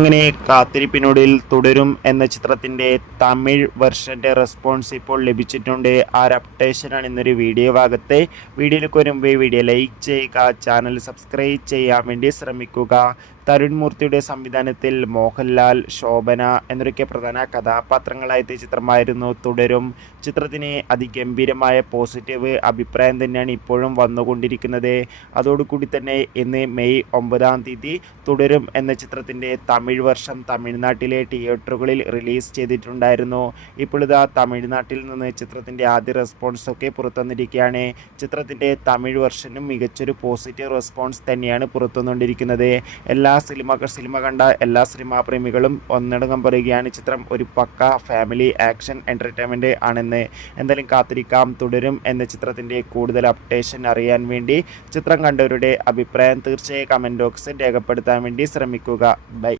അങ്ങനെ കാത്തിരിപ്പിനൊടുവിൽ തുടരും എന്ന ചിത്രത്തിൻ്റെ തമിഴ് വെർഷൻ്റെ റെസ്പോൺസ് ഇപ്പോൾ ലഭിച്ചിട്ടുണ്ട്. ആ ഒരു അപ്ഡേഷനാണ് ഇന്നൊരു വീഡിയോ ഭാഗത്തെ. വീഡിയോയിലേക്ക് വരുമ്പോൾ വീഡിയോ ലൈക്ക് ചെയ്യുക, ചാനൽ സബ്സ്ക്രൈബ് ചെയ്യാൻ വേണ്ടി ശ്രമിക്കുക. തരുൺ മൂർത്തിയുടെ സംവിധാനത്തിൽ മോഹൻലാൽ, ശോഭന എന്നൊക്കെ പ്രധാന കഥാപാത്രങ്ങളായ ചിത്രമായിരുന്നു തുടരും. ചിത്രത്തിന് അതിഗംഭീരമായ പോസിറ്റീവ് അഭിപ്രായം തന്നെയാണ് ഇപ്പോഴും വന്നുകൊണ്ടിരിക്കുന്നത്. അതോടുകൂടി തന്നെ ഇന്ന് മെയ് 9 തുടരും എന്ന ചിത്രത്തിൻ്റെ തമിഴ് വർഷം തമിഴ്നാട്ടിലെ തിയേറ്ററുകളിൽ റിലീസ് ചെയ്തിട്ടുണ്ടായിരുന്നു. ഇപ്പോൾ ഇതാ തമിഴ്നാട്ടിൽ നിന്ന് ചിത്രത്തിൻ്റെ ആദ്യ റെസ്പോൺസൊക്കെ പുറത്തുവന്നിരിക്കുകയാണ്. ചിത്രത്തിൻ്റെ തമിഴ് വെർഷനും മികച്ചൊരു പോസിറ്റീവ് റെസ്പോൺസ് തന്നെയാണ് പുറത്തുവന്നുകൊണ്ടിരിക്കുന്നത്. സിനിമ കണ്ട എല്ലാ സിനിമാ പ്രേമികളും ഒന്നടങ്കം പറയുകയാണ് ചിത്രം ഒരു പക്ക ഫാമിലി ആക്ഷൻ എൻ്റർടൈൻമെൻറ്റ് ആണെന്ന്. എന്തായാലും കാത്തിരിക്കാം. തുടരും എന്ന ചിത്രത്തിൻ്റെ കൂടുതൽ അപ്ഡേഷൻ അറിയാൻ വേണ്ടി ചിത്രം കണ്ടവരുടെ അഭിപ്രായം തീർച്ചയായും കമൻറ്റ് ബോക്സിൽ രേഖപ്പെടുത്താൻ വേണ്ടി ശ്രമിക്കുക. ബൈ.